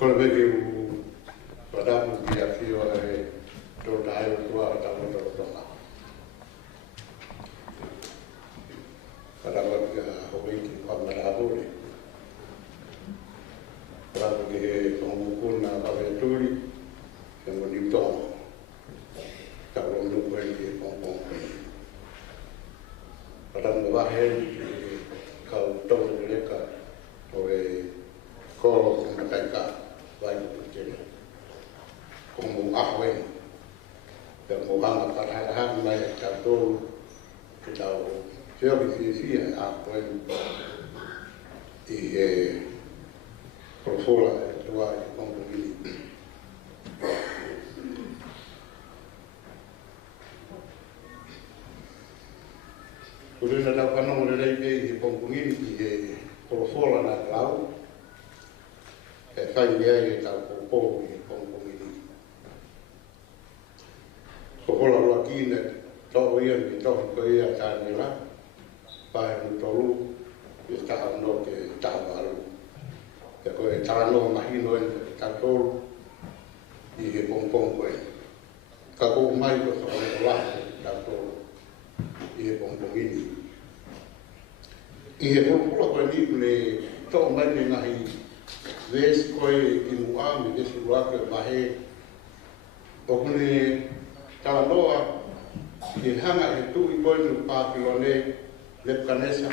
Kole beke u wadamu ki a fio e tō tae o tua o tamu tō tonga. Wadamu ki a hoveiti whamma rāpore. Wadamu ki he whamukuna kawe tūri e mo ni tonga. Tau o nuku e ki e whampong. Wadamu wahe ki kau tōru reka o e kōro kuna taika vai o tere. Ko mo ahwe te mo hanga parahanga mai e tau tōru ki tau whiori whiwhia a koe i e profora e tua i Pongomini. Kurina tau whanongo re reipe i Pongomini i e profora na lau e whai mea i tau kōpō i Pongomini. Ko hola roa kine tō ia ni tohi ko ia tāne la, pae ni tōru i taha no ke taha waru. Te koe tāno mahino e te tātoru i he pongpong koe. Ka kou mai ko sa o la tātoru i he Pongomini. I he pulpula koe ni kune tō mai ni ngahi vesi koe i muami vesi ruake mahe o kune tānoa i hanga he tu i koe nu pāpilone lepkanesa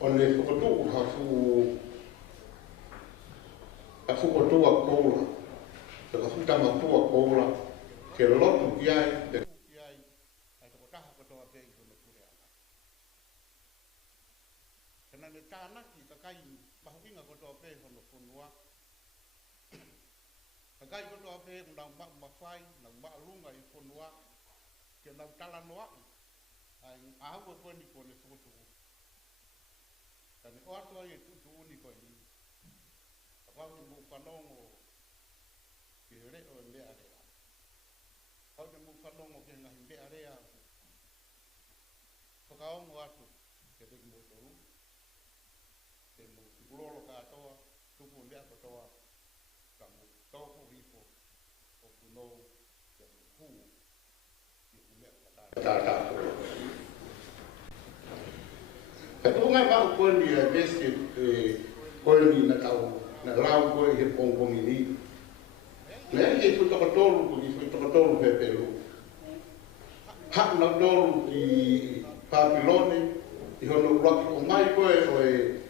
o ne whakatuku ha whukotua koula te ka whutama tua koula ke lotu ki ai te ki ai ai toko taha katoa te i hono kure ana. Kena ne tānaki ka kai mahuinga katoa pe hono punua. Ka kai katoa pe nau mawhai, nau maalunga i punua ke nau talanoa ai ahua koe ni koe ne whukotuku. Tane o atua i tutu uni koe ni. Ka wau mu whanongo ki reo e mea rea. Kau te mu whanongo ki ngahi mea rea. Whakaongo atu ke te mo toru. Te mu uloro katoa, tupu mea katoa. Ka mu tōku hifo o kunou te mu hū. Ka tūngai mau koe ni a vesi koe ni na tau na lau koe he Pongomini. Nea i e whutokatoru ko i whutokatoru pepelu. Hak na toru i Papilone i hono uraki o mai koe o e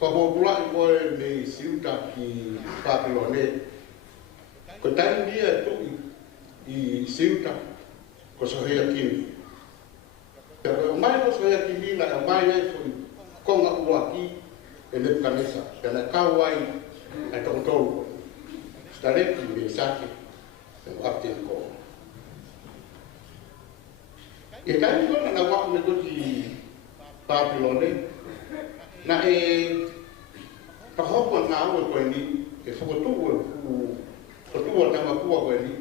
whapopulai koe me siuta ki Papilone. Ko taini dia tu i siuta ko sohea kini. Te o mai ko sohea kini na o mai e fui konga uaki e lepkanesa. Te na kawai e tokotoru. Stareki me sake e wakten ko. E taini kona na waku me koti Papilone na e tahoko na ua koe ni e whakotua kotua tama kua koe ni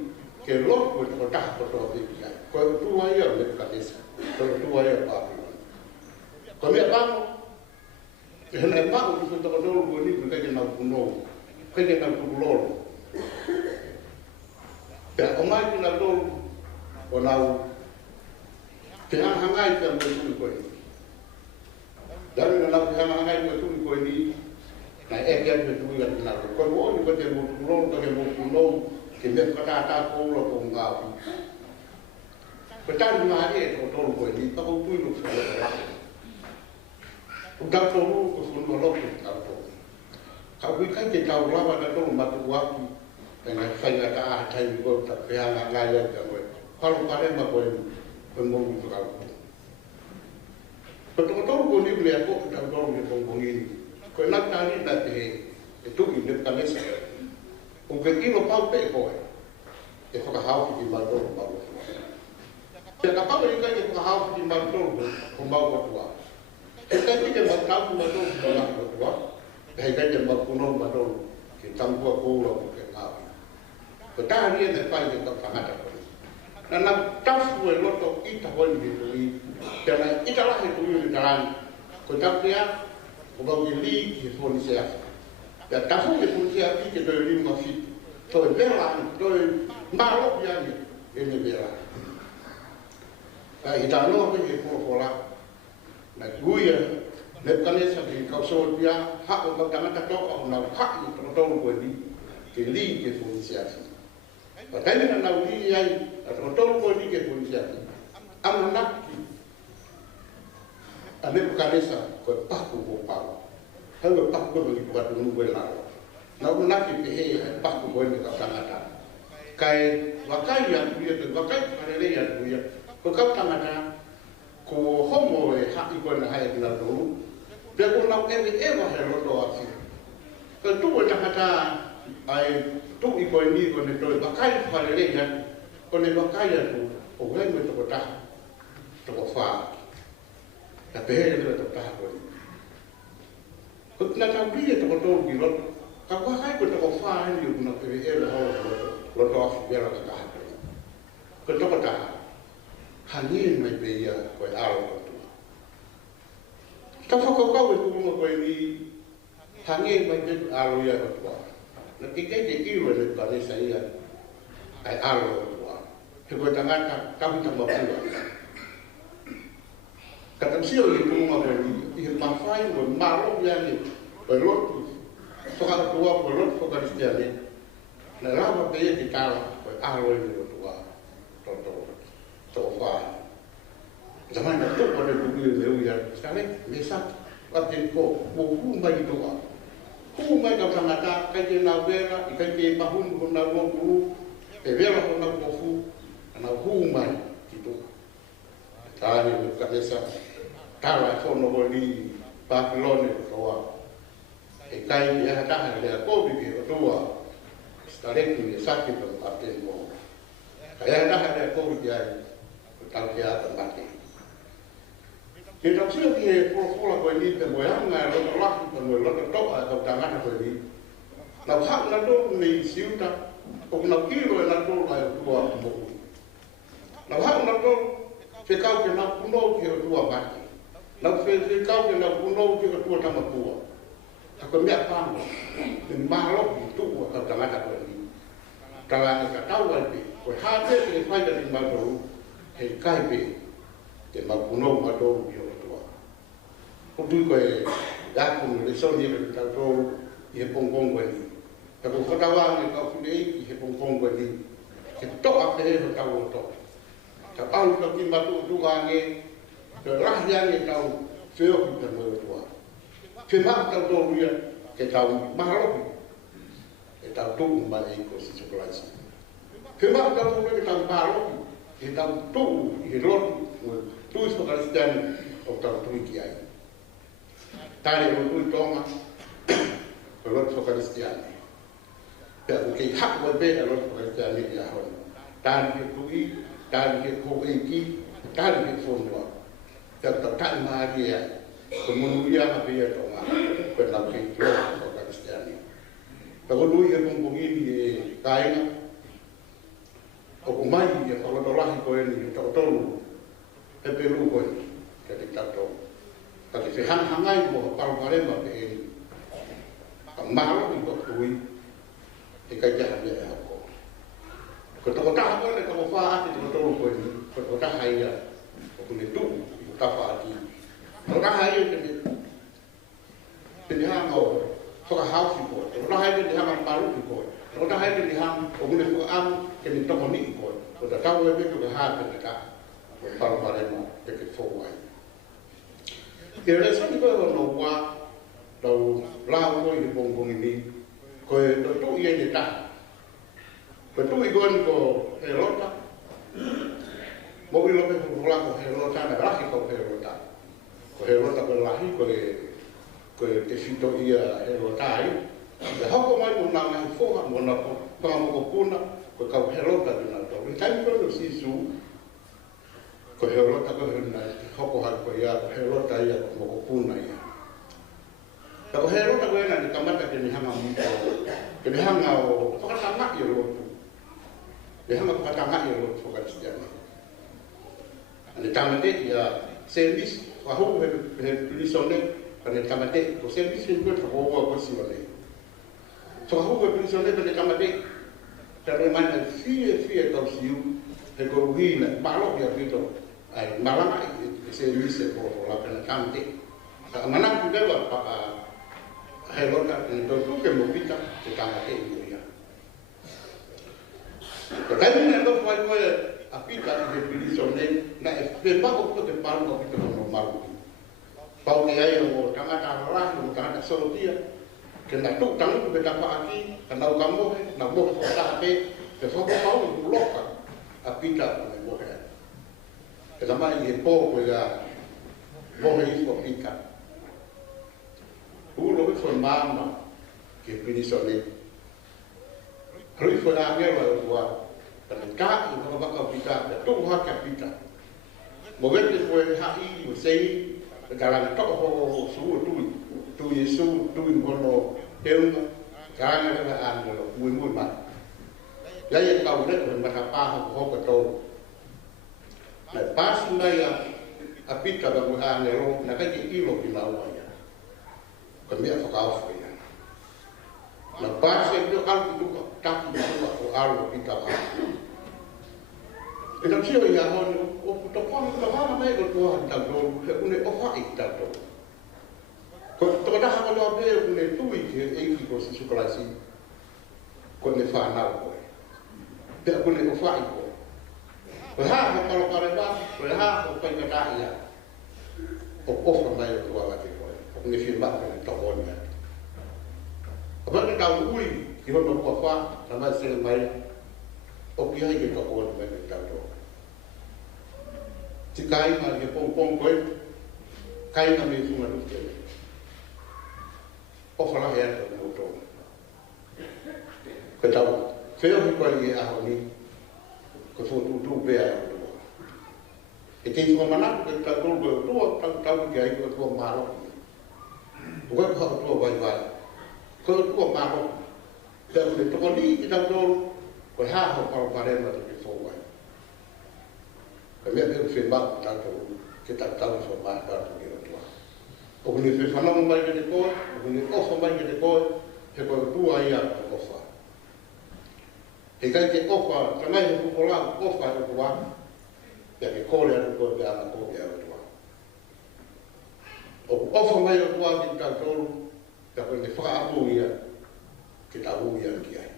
ke loko e toko taha kotoa peki ai. Koe utua ia o lepkanesa. Koe utua ia o Papilone. Ko mea pango, e hana e pango ki toko toro koe ni koe keke nau kunou. Keke nau tukuloro. Pea o mai ki nau toro o nau te hangai te ame tui koe ni. Dari na nau te hangai te tui koe ni na e kia te tui ati nau. Koe uoni koe te mo tukuloro, koe mo kunou ke mea katata koura ko ngāu. Koe tani maha e toko toro koe ni, pako tui no whanau lako. O tau toro ko whanau loko tau toro. Ka ui kai te tau lawa na toro matu uaki, e ngai whainga ka aha taimi koe ta whianga ngai ati a koe. Palo parema koe mongu whakau. Ko toko toro koe ni mea koe tau toro me Pongomini. Koe naktari na te tuki lepkanesa. O ke kilo pau pe koe, e whakahau ki mātoro mau. Te ka pau i kai e whakahau ki mātoro ko mau watua. E kai pike mātau ki mātoro ki mau watua, e hei kai te māpunou mātoro ki tampua koura ko ke ngāwi. Ko tāri e te whai te ka whangata koe. Na nā tawhu e loto ita hoi ni tui, te nā ita lahe tui ni tarani. Ko tāpea, ko mau ki li ki honi se afa. Ya tahu ke polisia pi ke to lima fit. To bela to malo yani ini bela. Ita no ke pola. Na guia ne kanesa ke kau so pia hak ko tanga ta to na hak to to ko ni ke li ke polisia. Pakai na uli ai to to ko ni ke polisia. Anak ane kanesa ko paku ko pa. Kalau paku ko ni buat nunggu lalu. Na unaki pehe paku ko ni ka tangata. Kai wakai yang dia tu wakai karele yang dia. Ko ka tangata ko homo e ha iko na hai na do. Dia ko na ke e wa he lo do asi. Ko tu ko tangata ai tu iko ni ko ni to wakai karele yang ko ni wakai ya tu. O we me to ko ta. To ko fa. Ta pehe ni to ta ko ni. Ko na ta bi to ko to bi lo. Kalau saya betul faham ni, guna PVL lo toh biar kita hati. Kita kata hanya mai biaya kau awal tu. Tapi kau itu rumah kau ini hanya mai biaya awal ya tu. Nanti kita lo dari saya awal tu. Kita jangan kami tambah pula. Kata siapa itu rumah kau ini, ia mafai lo malu yang ni berlot. Soal tua belum soal istiadat. Lama dia dikala, arwah itu tua, tofa. Zaman itu pada dulu dia sekali misal waktu itu buku bagi tua. Buku bagi kau sangat kaji nawera, kaji bahun guna buku, bela guna buku, anak buku itu. Tadi bukan desa, kalau sono beli Babylon itu tua. Kai dia dah ada kopi itu dua, sekarang ini sakit tempat itu. Kaya dah ada kopi dia, tahu dia tempat ini. Kita sih dia pola ini temuan nggak lo lah, temuan lo ketok atau tangan apa ini. Nah hak nanti ni siuta, nak kilo nanti ayo dua buku. Nah hak nanti sekau kena pulau kilo dua baki. Nah sekau kena pulau kilo dua tambah dua. Aku lihat kamu, dan malu itu waktu tengah tak beri. Kalau kita tahu lagi, kau hadir di mana di mana hekai be, di mana pulau mana dia tua. Kau tu kau dah pun lesson dia kita tahu ia pongpong beri. Tapi kau tahu ni kau punya ia pongpong beri. Kita apa dia tahu tu. Kalau kau di mana tu ni, rakyat ni tahu siapa kita tua. Firman tahu dia kita tahu malu, kita tahu mana ekosistem. Firman tahu dia kita malu, kita tahu hidup tu sebagai atau tahu kiai. Tadi untuk itu hidup sebagai kiai. Ya mungkin hak berbeda hidup sebagai kiai ya hon. Tadi itu, tadi itu, tadi itu semua. Kita tak maria. Kemudian apa ya dong? Penampilan orang Kristiani. Kalau dulu yang mungkin di kain, aku main dia kalau orang itu ini tahu, tapi lu ini jadi tahu. Tapi sehan hangai buat kalau mereka begini, malu itu tuh, dikajar dia aku. Kota-kota apa ni kamu faham itu tahu ini, kota haya, aku itu tak faham. Orang hari ini, pilihan kau, soal house itu, orang hari ini hang baru itu, orang hari ini hang, orang itu am, kini toko ni itu, orang tahu itu juga hal mereka, baru mereka dekat forward. Jadi saya juga orang luar, tahu lau itu bongbong ini, kau itu ia kita, betul itu kau helota, mobil lebih pulang kau helota, ada lagi kau helota. Helota berlahi ke tesito ia helotai. Dah kau mai pun nama foha mona kamu puna kau helota tu nak tahu. Tapi kalau sisu kau helota kau hendak kau hal kau ya helota ia kau puna ya. Kau helota kau nak dikamata kini hanga muda. Kini hanga fokat tangak ya lo. Dia hanga fokat tangak ya lo fokat sejarah. Ane tamate ya servis. Wahyu tulisannya pada tamat itu servis itu terbawa bersih oleh. whakahuka pinisone pene kamate. Tare mana fie tau siu, he ko hina, malo ia pito. Ai, malanga se mise ko la pene kamate. Sa mana ku dewa papa he lota ni to ke mo pita te kamate ia. Tapi ni ndo fai ko a pita de pinisone na e pa ko te palo ko pito no malu. Pau ke ai o tangata la no tangata solotia. Kena tu tangan tu beta aki, kena kamu nak buat foto ape, sebab kau tu loka, api tak boleh buat. Kenapa ini po kaya boleh itu pika. Ulo itu mama ke pinisone. Kalau itu nak ngelak buat, pendekat itu bakal pika, tu hak pika. Mungkin itu boleh hai, usai, kalau tak ho suruh tu Yesu tu ingono heunga kanga na angelo muy mal ya ya kau nek mata pa ho ko to na pas na ya apita ba mo angelo na ka ilo pinawa ya kami fa ka fa ya na pas e do al tu tak tu o al pita ba e na tio ya ho o to pa na ma me ko to ta do une o fa ita to Kau dah hafal apa yang boleh tu ini proses sukalasi. Kau ni faham apa? Tak boleh kau faham apa? Berhak kalau kau lepas, berhak kau pergi ke ya. Kau sama yang tua lagi kau. Kau ni firman kau tahunnya. Apa ni kau ui? Kau nak kau faham sama selesai. Kau biar kita tahun macam tu. Jika ini lagi pom kau, kain kami semua tu. O fala ya to moto ko taw feo ko ni a honi ko so tu be a to e ke ko mana ko ta ko to ta ko ya ko to malo ko ko to vai ko to malo ta ko to ko ni ta to ko ha ho ko pare ma to so vai ko me be fe ba ta to ke ta ta so ma ta to o ni fe fana mo mai de ko o ni ofa mai de ko he ko tua ia ofa he kai ke ofa kana he ko la ofa ko wa ya ke ko le ko ya na ko ya to o ofa mai ko wa ki ta to ya ko ni fa abu ia ki ta u ia ki ai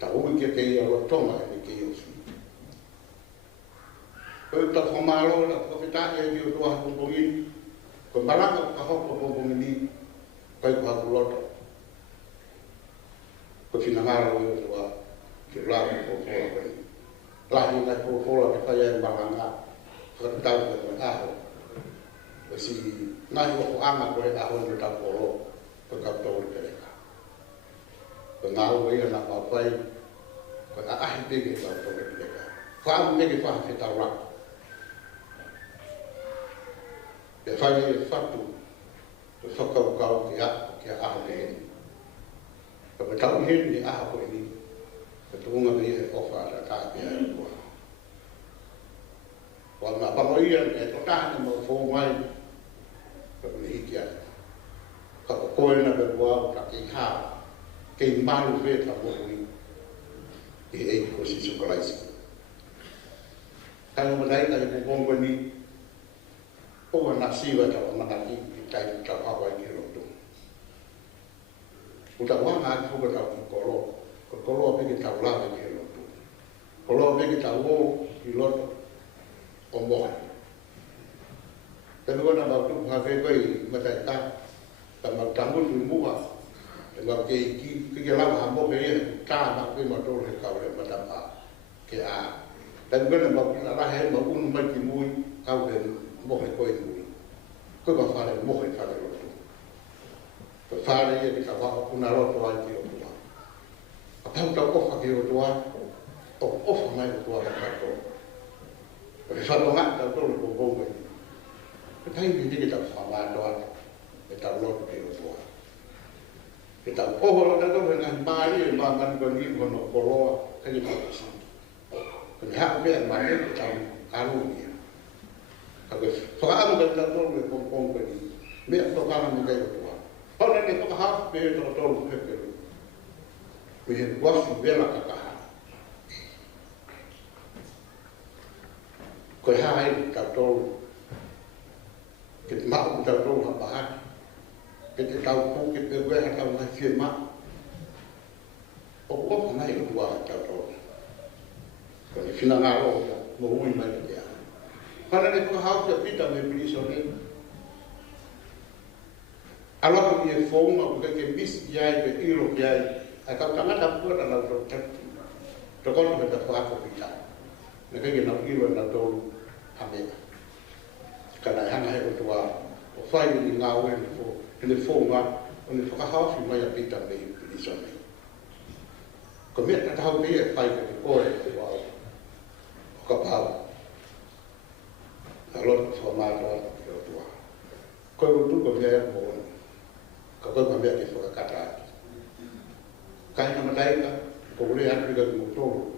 ta u ki ke ia ro toma ni ke yo si ko ta formalo la ko ta ia yo to ha ko ngi ko malaka ka hopo ko ni kai ko hakuloto ko finangaro yo wa ke la ko ko la ni na ko ko ke fa ya malanga ko ta ko a ho ko si na ko ama ko a ho ni ta ko ka to ke ka ko na o ya na pa pai ko a hi pe ke ta to ke ka fa me ke fa ke ta ra e fai e fatu te whakaukau ki a aho ke heni. Ka me tau heni ni aho ko heni, ka tuunga me e ofa a ka ki a e kua. Wa ma pamoia e to tahani mo fō mai, ka me hiki a. Ka koe na me kua ka ki hā, ke i maru whe ta mohui, i e ko si sukalaisi. Kai mo nei ka i kupongo ni, o na siwa ta mana ki tai ta hawa ni roto uta wa nga ko ta ko pe ki ta la ni roto ko pe ki ta wo ki roto o mo pero na ba tu ha ve ko i mata ta ma ta mu ni mu wa e ma ke ki la ha mo pe ta ma pe ma to he ka le ma ta pa ke a dan gona ma na ra he ma un ma ki mu ka ve mo he ko i ko ba fare mo he fare roto ko fare ye ki ta wa una roto ai ki roto a pa ta ko fa ki roto o fa mai roto a ka to ko fa no ma ta to ko bo ko ta i ni ki ta fa ma to e ta roto ki roto e ta ko ho na to na ma ri ma man ko ni ko no ko ro ka ni pa si ko ha me ma ni ta ka ru ni Agus, soal ada contoh le kompong ni, me tocar na ngai tua. Ora ni toka ha pe to to ke ke. he wafi vela kakaha. Koe hae tautolu, ke te mako tautolu hapahaki, ke te taupu, ke te weha tau mai fie mako. O kopa nai o tua tautolu. Koe ni whina ngā roho, mo ui mai te a. Pana ne kua hau te pita me piliso ne. Aloko i e whaunga o ke misi iai pe iro ki ai. Ai kau tangata pua ta lau tau tatu. Te kono me ta whaako pita. Ne kei nau iro e na tolu a mea. Kana e hanga he o tua. O whai ni ngā ue ni whaunga. O ni whakahawhi mai a pita me piliso ne. Ko mea tatahau mea e whai ke te koe e wau. O ka pau. Na loto whamātua ki o tua. Koe o tuko mea e mo ka koe pa mea ke whakakata ati. Kai na mataika, ko ure Afrika ki motoro,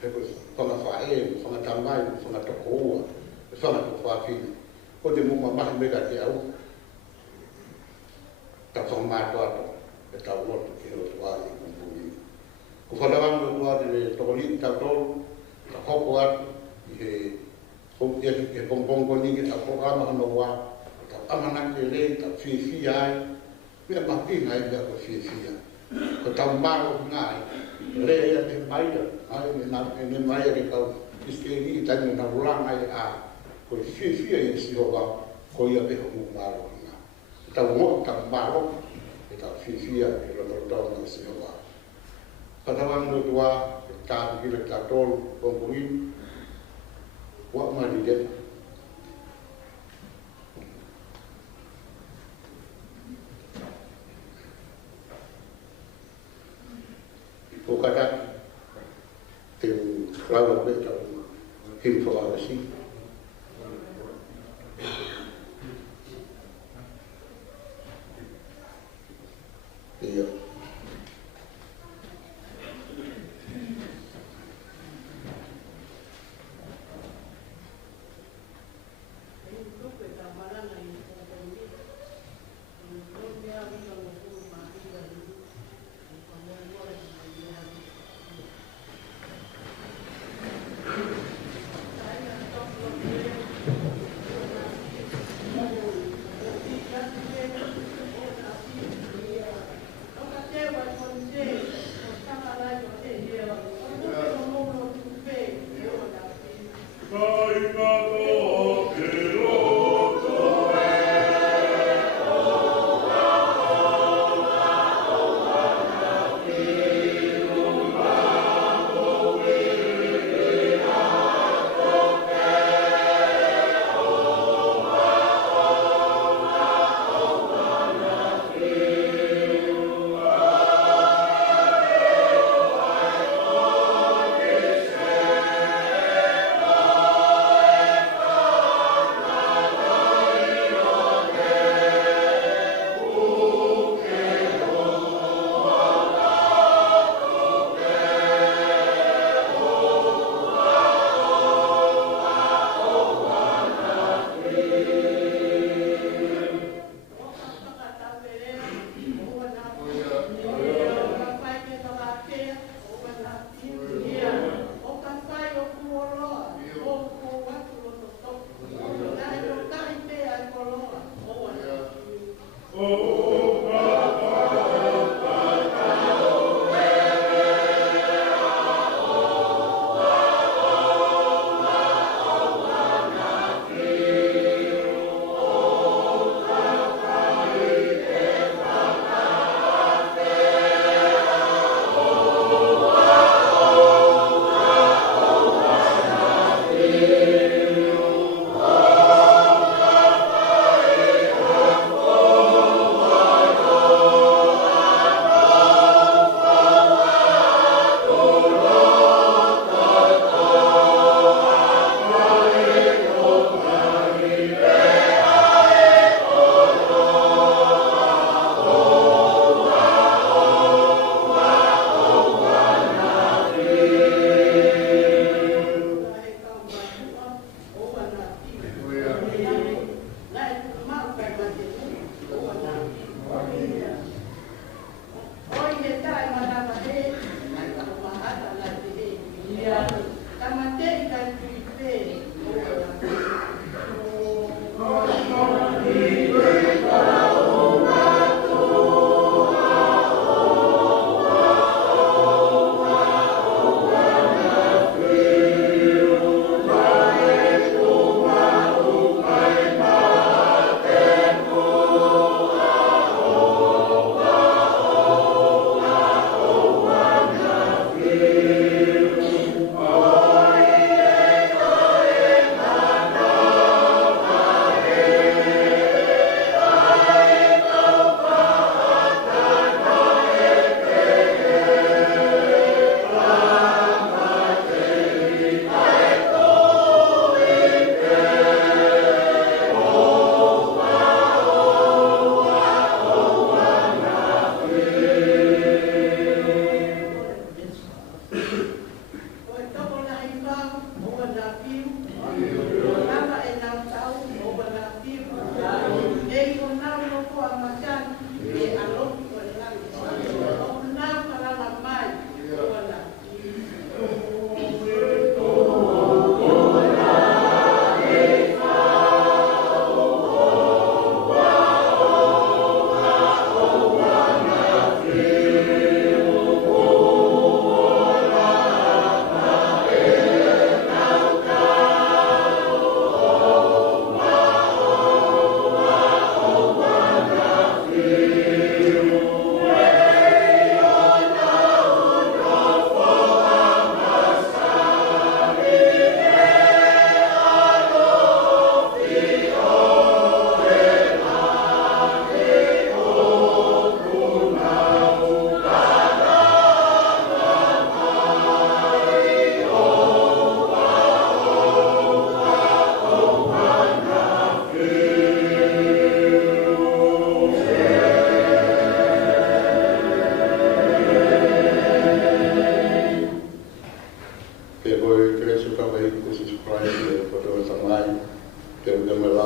he koe whanga whae, whanga tamai, whanga toko ua, whanga toko whawhine. Ko te muma mahi mega te au, ta whamātua ato, e tau loto ki o tua i kumpuni. Ko whanawanga o tua te toko liki tau tolu, ta hoko atu, e pongpongo ni ki tau programa hano wā, tau amanake rei, tau whiwhia ai, mea mapinga e mea ko whiwhia. Ko tau maro ngai, rei e te maia, ai ne maia ke kau iskeri i tainu na ruranga e a, ko whiwhia e si hoa, ko ia peho mu maro nga. Tau mo tau maro, e tau whiwhia e rotorotau na si hoa. Patawang no tua, e tātu kila tā tolu, kongkuin, wak mani dena. O kata te rawa koe tau him whakawasi. Ia.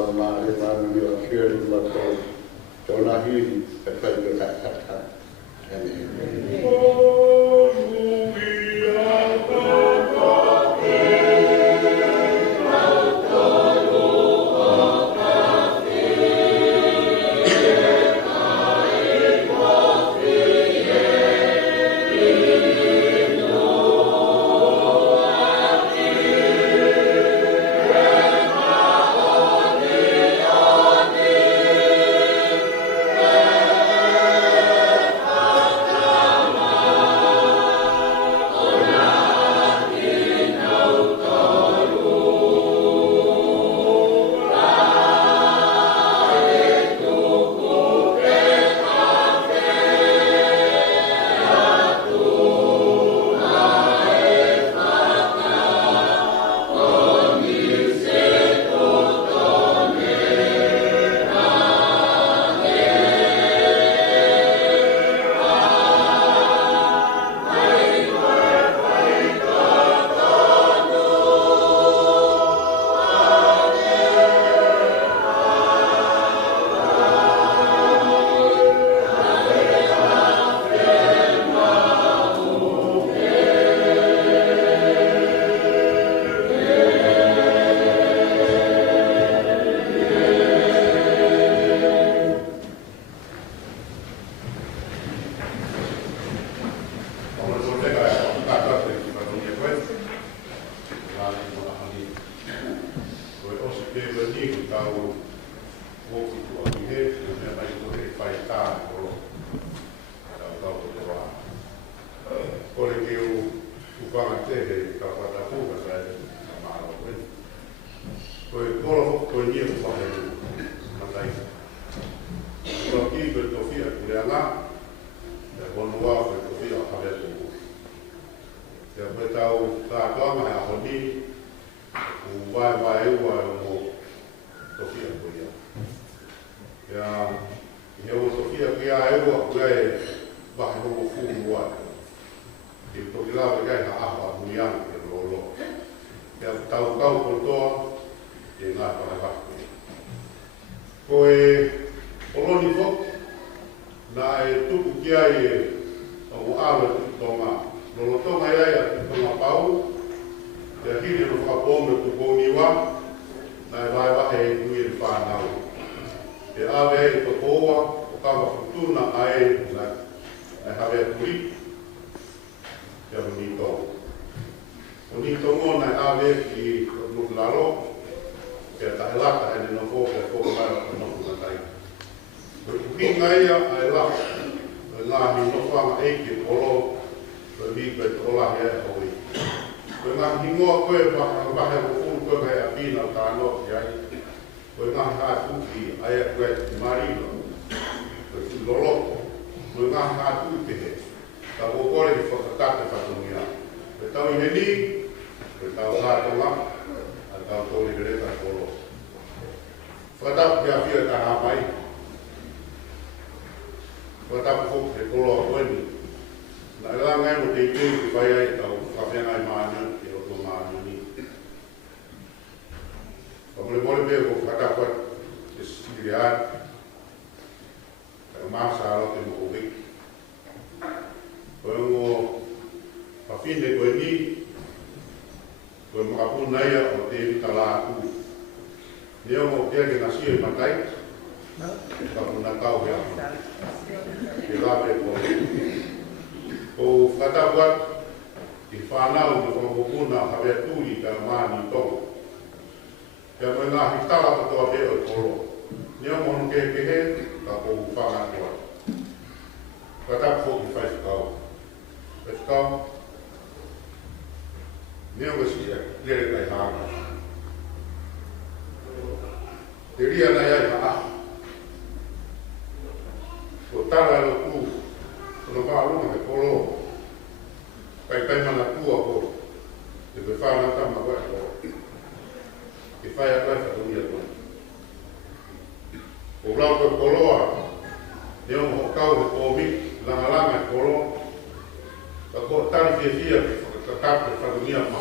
la ma le ma ni la kia ni ma ko tona hi e fai ke ka ka amen o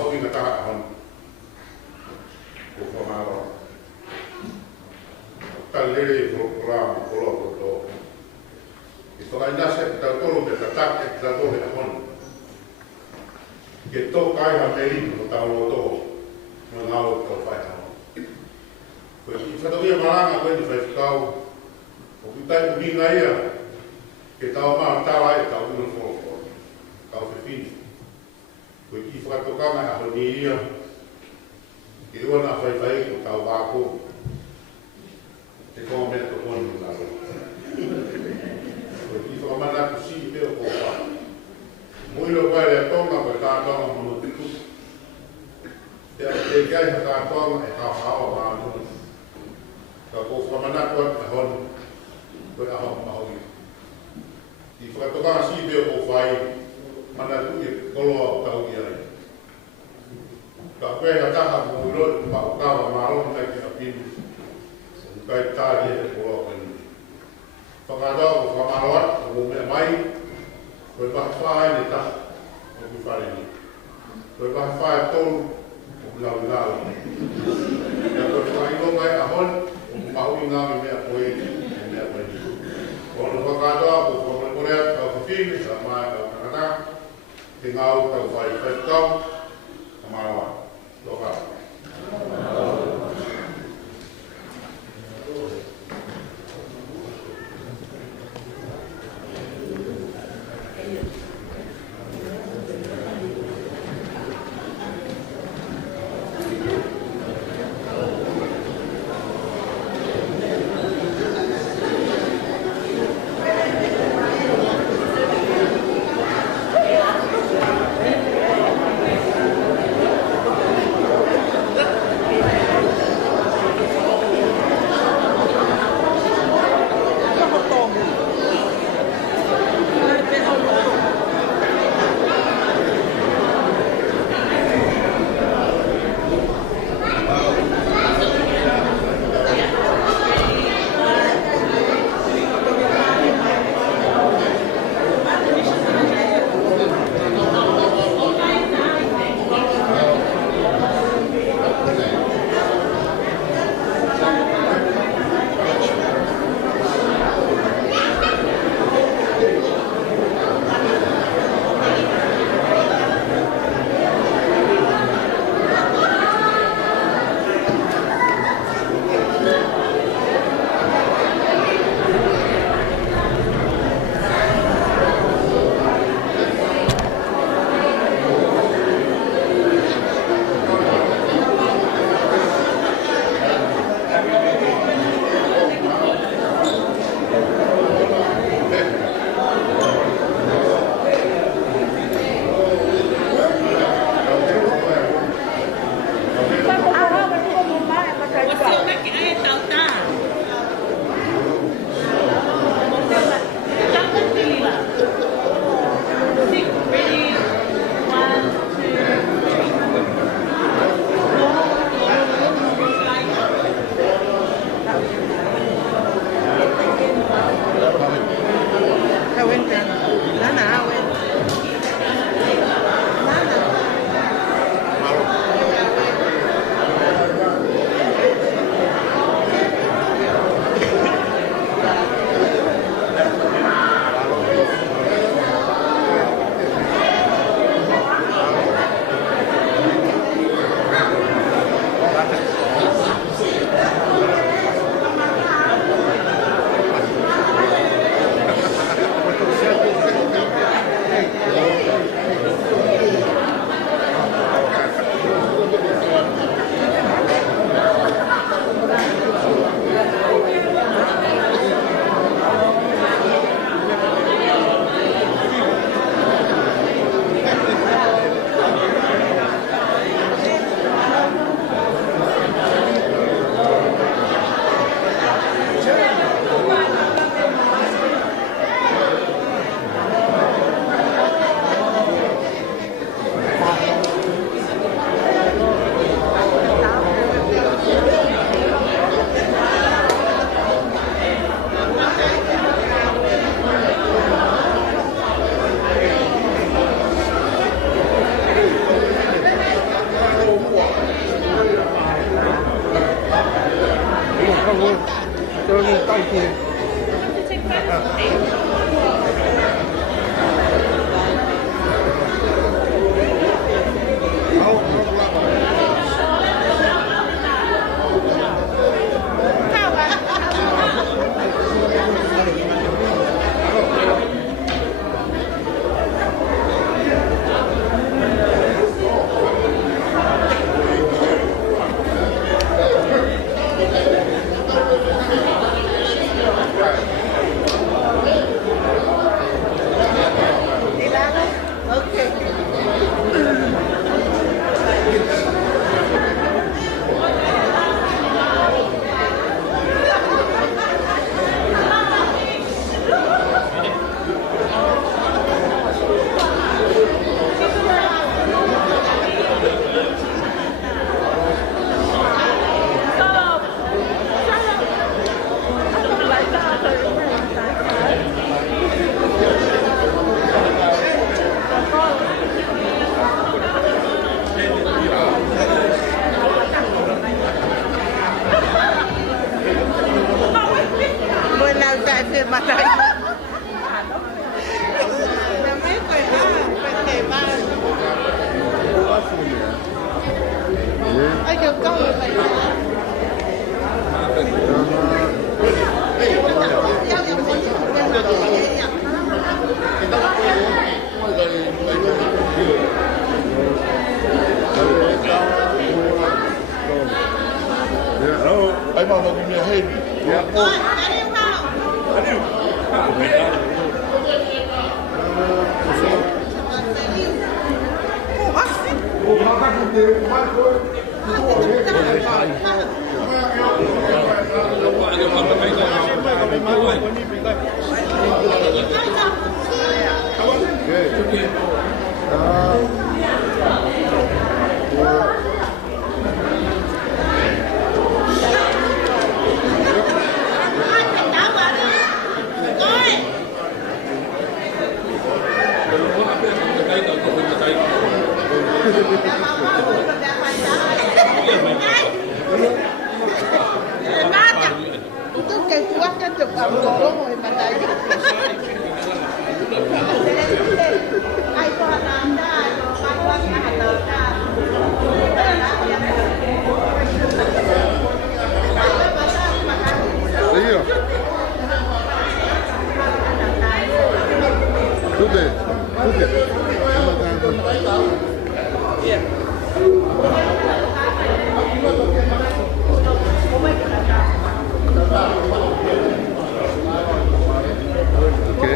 vi talere programa polo to e to ai nase ta tolo de ta e ta do de hon ke to kai ha meri no ta lo to no na lo to fai ha ko i fa do ia maranga ko ni fai kau o ki tai ku ni ia ke ta ma ta ai ta u no fo ka o fini ko i fa to ka ma ha ni ia ke ona fai ko ta ba ko te ko me to ko ni la ko i fa mana ku si pe ko fa muy lo vale a toma ko ta toma mo te ku te kai ta toma e ha ha ba no ka ko fa mana ko ta hon ko a ho ma ho i fa to ka si pe ko fa i mana ku ni ko lo ta u ia ka ko e ta ha mo lo ma ka ma lo na ki a pin kai ta ye ko lo ni fa ka do ko ma lo ko me mai ko ba fai ni ta ko ku fai ni ko ba fai to ko la la ya ko fai no mai a hon ko ma hu nga me a ko e me a ko ni ko ka do ko ko re ko fi ni sa ma ka na te nga o ka fai fai to ma wa lo ka 저기 딸기. Ai mau ngomong dia hey. Ya. Itu kayak kuat kan chụp cầm cổ ngồi mà đấy. Ai qua làm ra, ai qua làm ra. Iya. Sudah. Iya. Oke.